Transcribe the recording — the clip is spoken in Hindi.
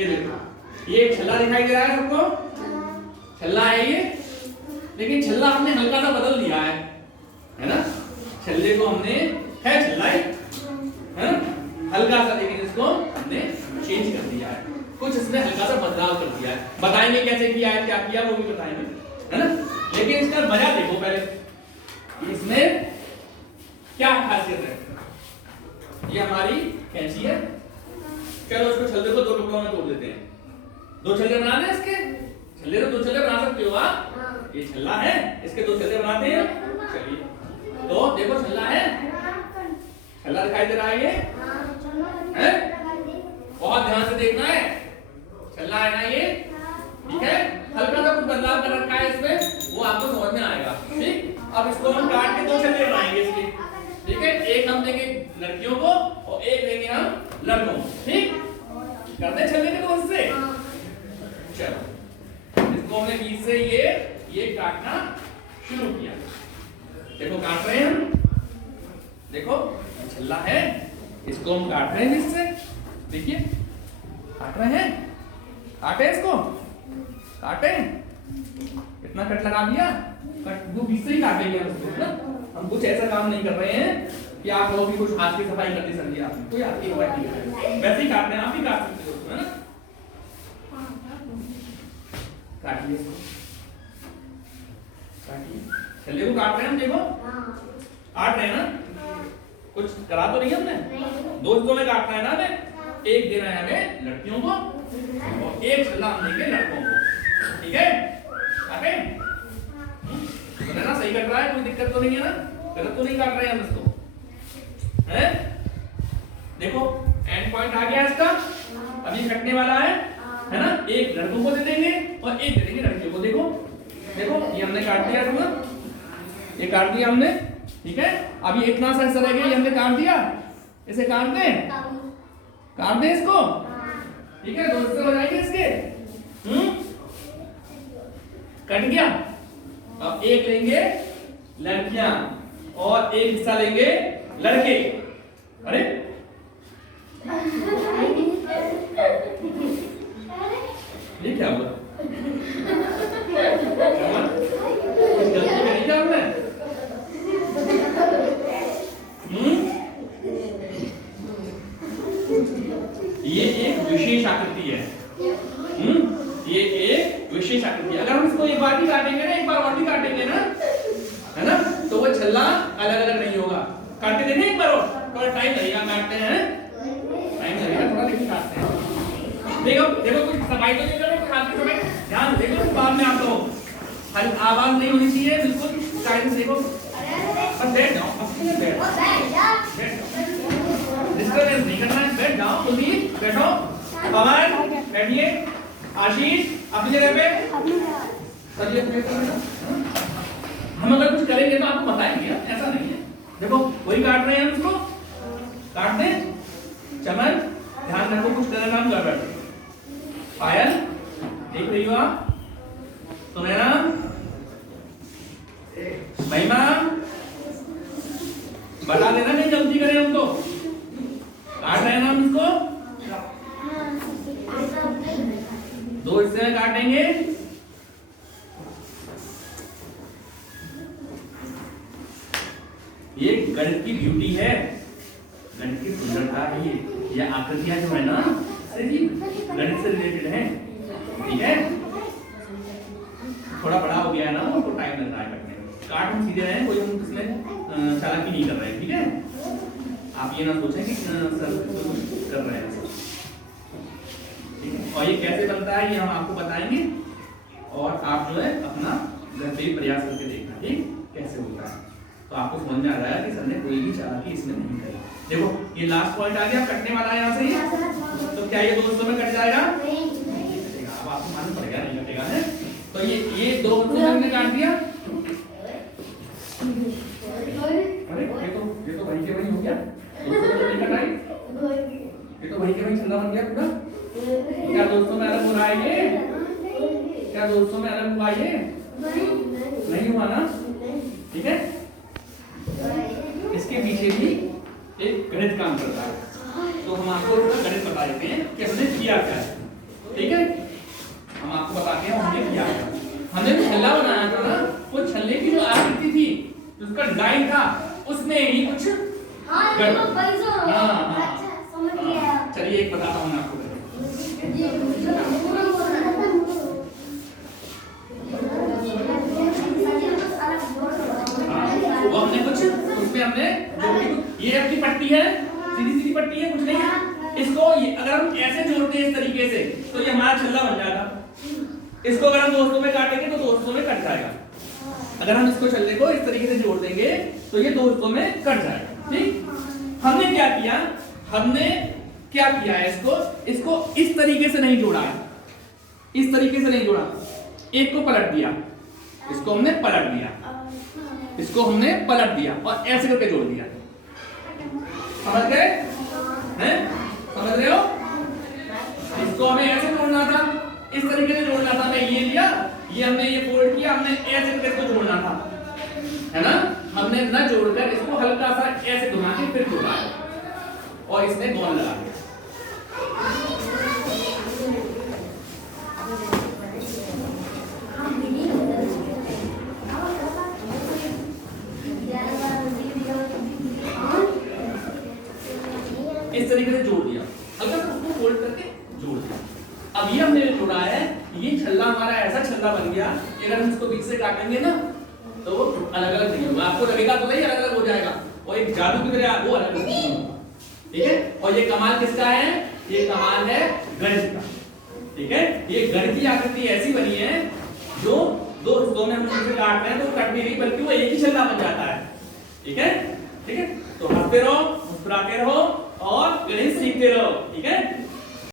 ये देखो, ये छल्ला दिखाई दे रहा है सबको, छल्ला है ये, लेकिन छल्ला हमने हल्का सा बदल दिया है ना। छल्ले को हमने है छल्ला है ना, हल्का सा, लेकिन इसको हमने चेंज कर दिया है, कुछ इसमें हल्का सा बदलाव कर दिया है। बताएंगे कैसे किया है, क्या किया वो भी बताएंगे, है ना। लेकिन इसका वजह देखो पहले, इसमें क्या खासियत है। ये हमारी कैंची है, चलो इसको छल्ले को दो टुकड़ों में तोड़ देते हैं। दो छल्ले बनाने हैं इसके, छल्ले तो दो छल्ले बना सकते हो आप, ये छल्ला है, इसके दो छल्ले बनाते हैं। चलिए, तो देखो छल्ला है, छल्ला दिखाई दे रहा है, ये है, बहुत ध्यान से देखना है, छल्ला है ना ये, ठीक है। हल्का सा कुछ बदलाव कर रखा है इसमें, वो आपको समझ में आएगा, ठीक। अब इसको हम काट के दो छल्ले बनाएंगे इसके, ठीक है। एक हम देंगे लड़कियों को और एक देंगे हम लड़कों को, ठीक। करते छल्ले के दो हिस्से, चलो इसको हमने बीच से ये काटना शुरू किया। देखो काट रहे हैं हम, देखो छल्ला है, इसको हम काट रहे हैं बीच से, देखिए काट रहे हैं, काटे इसको, काटे, इतना कट लगा दिया, कट वो बीच से ही काटेंगे हम इसको ना। हम कुछ ऐसा काम नहीं कर रहे हैं कि आप लोग भी कुछ हाथ की सफाई करनी समझिए, आप कोई आपकी सफाई नहीं कर रहे, वैसे ही काटने आप ही काट सकते हो, है ना। काटिए इसको, काटिए, छल्ले को काट रहे हैं हम, देखो काट रहे हैं ना, कुछ करा तो नहीं हमने, दो हिस्सों में काटना है ना हमें, एक देना है हमें लड़कियों को और एक छल्ला हम देंगे लड़कों को, ठीक है। काटे तो ना, सही कट रहा है, कोई दिक्कत तो नहीं है ना, गलत तो नहीं काट रहे हैं हम इसको, है। देखो एंड पॉइंट आ गया इसका, अभी कटने वाला है ना। एक लड़कों को दे देंगे और एक दे देंगे लड़कियों को। देखो देखो ये हमने काट दिया, ये काट दिया हमने, ठीक है। अभी इतना सा हिस्सा रह गया, ये हमने काट दिया, इसे काट दें, काट दें इसको, ठीक है। दो हिस्से हो जाएंगे इसके, कट गया। अब एक लेंगे लड़कियां और एक हिस्सा लेंगे लड़के। अरे ये क्या हुआ, कुछ गलती करी क्या हमने? ये एक विशेष आकृति है, ये एक विशेष आकृति है। अगर हम इसको एक बार भी काटेंगे ना, एक बार और भी काटेंगे ना, है ना, तो वो छल्ला अलग अलग नहीं होगा। काटते देंगे एक बार और, थोड़ा टाइम लगेगा, काटते हैं टाइम लगेगा थोड़ा, लेकिन काटते हैं। देखो देखो कुछ सफाई तो नहीं कर रहे, खाते समय ध्यान देखो, बाद में आप लोग आवाज नहीं होनी चाहिए, बिल्कुल टाइम से देखो। बस बैठ जाओ, डिस्टर्बेंस नहीं करना है, बैठ जाओ, खुदी बैठो। पवन बैठिए, आशीष अपनी जगह पे, हम अगर कुछ करेंगे तो आपको बताएंगे, ऐसा नहीं है। देखो वही काट रहे हैं हम, इसको काट दें। चमन ध्यान रखो, कुछ गलत काम कर बैठो। पायल देख रही हो आप, सुनैना, महिमा, बता देना नहीं गलती करें हम तो। काट रहे हैं ना हम इसको, दो हिस्से में काटेंगे। ये गणित की ब्यूटी है, गणित की सुंदरता है। ये आकृतियां जो है ना, गणित से रिलेटेड है, ठीक है। थोड़ा बड़ा हो गया है ना, उसको टाइम लग रहा है कटने में। काट हम सीधे रहे हैं, कोई हम इसमें चालाकी नहीं कर रहे हैं, ठीक है। आप ये ना सोचें कि सर कर रहे हैं, ठीक है। और ये कैसे बनता है ये हम आपको बताएंगे, और आप जो है अपना घर पे प्रयास करके देखना, ठीक कैसे होता है, तो आपको समझ में आ रहा है कि सर ने कोई भी चालाकी इसमें नहीं करी। देखो ये लास्ट पॉइंट आ गया, कटने वाला है यहाँ से ही, तो क्या ये दो हिस्सों में कट जाएगा? नहीं कटेगा। अब आपको मालूम पड़ गया नहीं कटेगा है। तो ये दो हिस्सों में हमने काट दिया। अरे ये तो वही के वही हो गया, नहीं कटाई, ये तो वही के वही छल्ला बन गया पूरा। क्या दोस्तों में अलग हो रहा है ये? क्या दोस्तों में अलग हुआ ये? नहीं हुआ ना, ठीक है। इसके पीछे भी एक गणित काम करता है, तो हम आपको गणित बता देते हैं कि हमने किया क्या है। ठीक है, हम आपको बताते हैं हमने क्या किया। हमने जो छल्ला बनाया था ना, वो छल्ले की जो आकृति थी, उसका डिजाइन था, उसमें ही कुछ चलिए एक बताता हूँ मैं आपको। वो हमने कुछ उसमें हमने ये अपनी पट्टी है, सीधी सीधी पट्टी है, कुछ नहीं है। इसको अगर हम ऐसे जोड़ते हैं इस तरीके से तो ये हमारा छल्ला बन जाएगा। इसको अगर हम दोस्तों में काटेंगे तो दोस्तों में कट जाएगा। अगर हम इसको छल्ले को इस तरीके से जोड़ देंगे तो ये दोस्तों में कट जाएगा। ठीक, हमने क्या किया है, इसको इस तरीके से नहीं जोड़ा है, इस तरीके से नहीं जोड़ा, एक को पलट दिया, इसको हमने पलट दिया, इसको हमने पलट दिया और ऐसे करके जोड़ दिया। समझ गए हैं? समझ रहे हो? इसको हमें ऐसे जोड़ना था, इस तरीके से जोड़ना था। मैं ये लिया, ये हमने ये फोल्ड किया, हमने ऐसे करके इसको जोड़ना था, है ना। हमने ना जोड़कर इसको हल्का सा ऐसे घुमा के फिर जोड़ा और इसमें गोंद लगा दिया। इस तरीके से जोड़ दिया, हल्का सा उसको फोल्ड करके जोड़ दिया। अब ये हमने जोड़ा है, ये छल्ला हमारा ऐसा छल्ला बन गया कि अगर हम इसको बीच से काटेंगे ना तो वो अलग अलग नहीं होगा, आपको लगेगा तो नहीं अलग अलग हो जाएगा, और एक जादू की तरह वो अलग अलग नहीं होगा। ठीक है, और ये कमाल किसका है? ये कमाल है गणित का। ठीक है, ये गणित की आकृति ऐसी बनी है जो दो हिस्सों में हम इसे काट रहे हैं तो कट भी नहीं बल्कि वो एक ही छल्ला बन जाता है। ठीक है, ठीक है, तो हंसते रहो, मुस्कुराते रहो और गणित सीखते रहो। ठीक है।